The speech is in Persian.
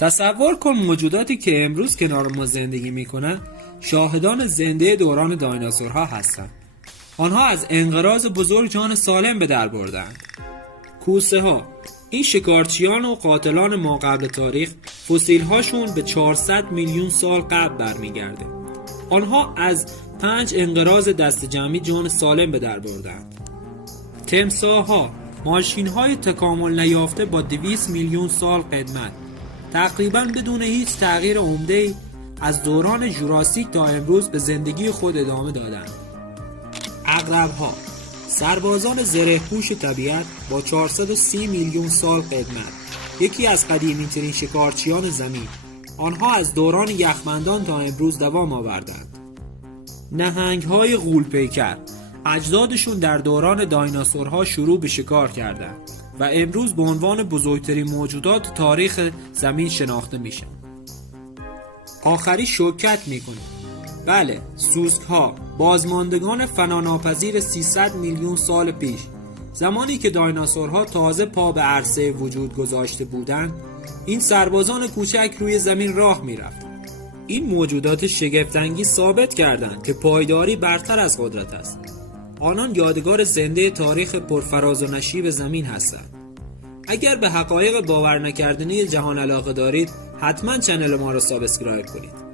تصور کن موجوداتی که امروز کنار ما زندگی میکنن شاهدان زنده دوران دایناسورها هستند. آنها از انقراض بزرگ جان سالم به در بردند. کوسه ها، این شکارچیان و قاتلان ما قبل تاریخ، فسیل هاشون به 400 میلیون سال قبل برمیگرده. آنها از 5 انقراض دست جمعی جان سالم به در بردند. تمساح‌ها، ماشین‌های تکامل نیافته با 200 میلیون سال قدمت، تقریباً بدون هیچ تغییر عمده‌ای از دوران ژوراسیک تا امروز به زندگی خود ادامه دادند. عقرب‌ها، سربازان زره‌پوش طبیعت با 430 میلیون سال قدمت، یکی از قدیمی‌ترین شکارچیان زمین. آنها از دوران یخبندان تا امروز دوام آوردند. نهنگ‌های غول‌پیکر، اجدادشون در دوران دایناسورها شروع به شکار کردند و امروز به عنوان بزرگترین موجودات تاریخ زمین شناخته میشن. آخری شوکت میکنه. بله، سوسک‌ها، بازماندگان فناناپذیر 300 میلیون سال پیش، زمانی که دایناسورها تازه پا به عرصه وجود گذاشته بودند، این سربازان کوچک روی زمین راه میرفتند. این موجودات شگفت‌انگیز ثابت کردند که پایداری برتر از قدرت است. آنان یادگار زنده تاریخ پرفراز و نشیب زمین هستند. اگر به حقایق باور نکردنی جهان علاقه دارید، حتما چنل ما را سابسکرایب کنید.